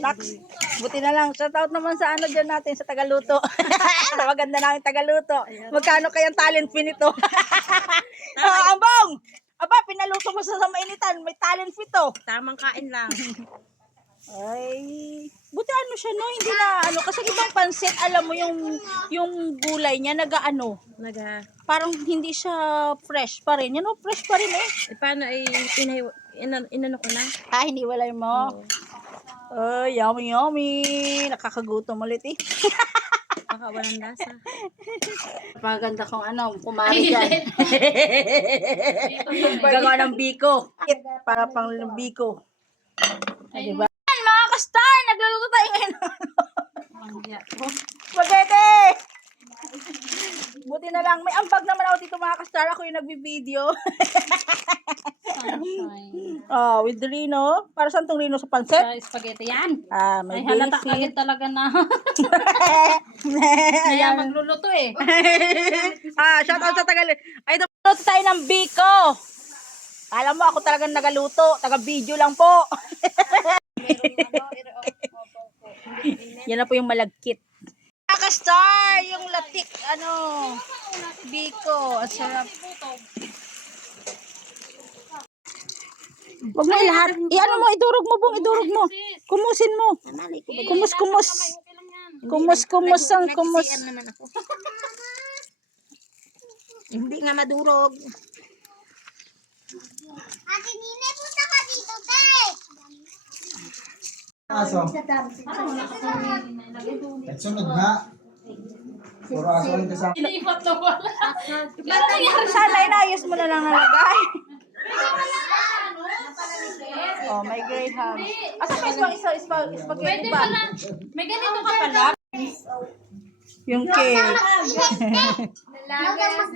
Tax. Buti na lang. Shoutout naman sa ano dyan natin, sa Tagaluto. Maganda namin Tagaluto. Magkano kayang talent fee nito? Ambong! Aba, pinaluto mo sa mainitan. May talent fee to. Tamang kain lang. Ay, buti ano siya no, hindi na ano, kasi ibang pansit, alam mo yung gulay niya nagaano, parang hindi siya fresh pa rin. Yan o, fresh pa rin eh. Paano ay inano ko na? Ah, hindi walay mo. Ay, yummy yummy. Nakakagutom ulit eh. Baka walang lasa. Paganda kong ano, kumari dyan. Gagawa ng biko. Para pang biko. Ay, diba? Mga kastar, nagluluto tayo ngayon. Spaghetti! Buti na lang, may ambag naman ako dito mga kastar. Ako yung nagbi-video. Oh, with Rino. Para saan tong Rino sa pansit? Spaghetti yan. Ah, may ay halata agad talaga na. Kaya magluluto eh. Shoutout sa Tagal. Ay, nagluluto tayo ng biko. Alam mo, ako talagang nagaluto. Taga-video lang po. Yan na po yung malagkit. Nakaka-star yung latik, biko. Ang sarap. Huwag mo ilahat. I-ano mo, idurog mo bong, idurog mo. Kumusin mo. Kumus. Kumus ang kumus. Hindi nga madurog. Ate Nina, punta ka dito, te! Aso. At sunod nga. Puro aso ulit kasama. Sana inayos mo na lang nalagay. Oh, may greyhound. Asa pa spaghetti ba? May ganito ka pala. Yung cake. Lagyan mo.